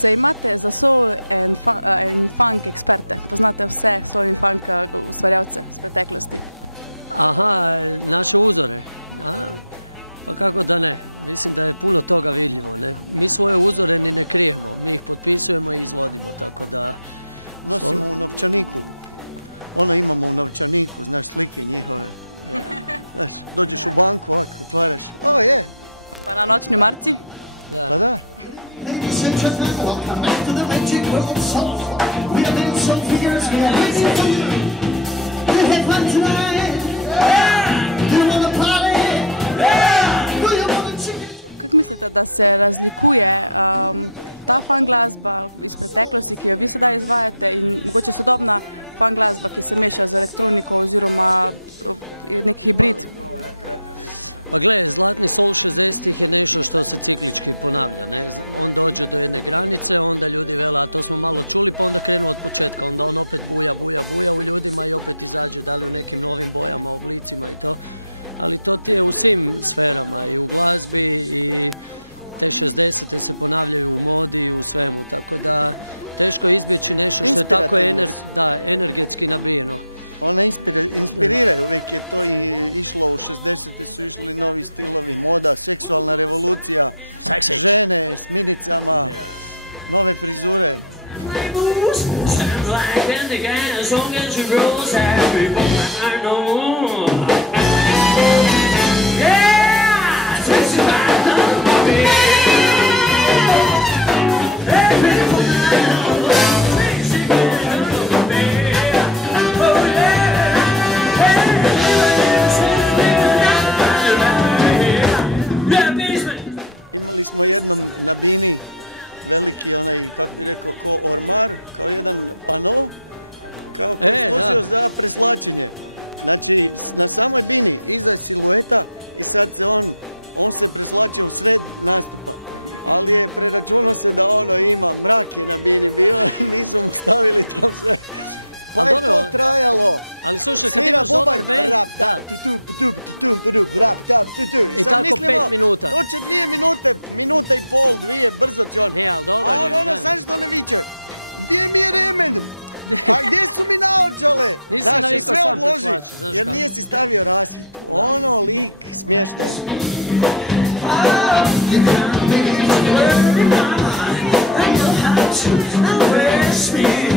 Se imate za soul in funk eksperte? Poznate vse soul in funk ustvarjalce iz preteklosti? Aha, naše uzore. Pa kako da ne. Mislim da je puno toga vidljivo. Ne? Mi svoje uzore ni ne krijemo. Mi ih potpisujemo i izvodimo. Tako da... Nosimo u novčaniku. Ono imamo u novčaniku, znaš, slike njihove. Znaš, dođeš u banku, ovako, otvaraš. O, je! Pa na noćnoj marci? Da. Pa da. Kako mislite, da se razlikuje ta funk glasba iz preteklosti, ki jo vi sedaj izvajate, in mogoče sodobna funk glasba, ki se meša z elektroniko oziroma nek hibrid? Pa gledaj, zlatni soul 60-ih je nešto što se ciklički ponavlja. Ne? On dođe do jedne granice, onda ljudi vele, a to smo malo čuli, pa onda krenu od početka. Onda on opet buja u ljudima i opet izađe, da li u nekim novim bojama, oblicima i to. Ali to ti je u svim sferama, i u glazbi, i te 60-te se ponavljaju u modi i u svemu. Tako da teško je izbjeći nešto što je tako energetski nabijeno. Ona inspiriraju, uvijek je to išlo u 60-te, su išli novi stilovi, moda, seksualna revolucija, žene s minicama, nove frizure. Imali smo jednom na bini veliki onaj, kako bi rekao, ko ormar, kao jedan pano, kao koji je služio za preslačenje. Znači, na samoj bini, iza silueta, i sad se on se preslačio u sred nastupa. Ali je preračunao se da ono ima, mrak je na bini bio i nisu mu stavili to sve. Pa je to trajalo. Ali slušaj, kad imaš dobar band, i tako 5 minuta. To će 2 minute, minuta i pol, 2, brzo će on. Ali dobar je. A ono, znaš što ne viče? Gdje mi je remen? A gdje su mi naočale? Nisam navikao sam preslačiti, znaš jer kako. nije si stavio rasvjet. Ono, lik, smiješno. Shine.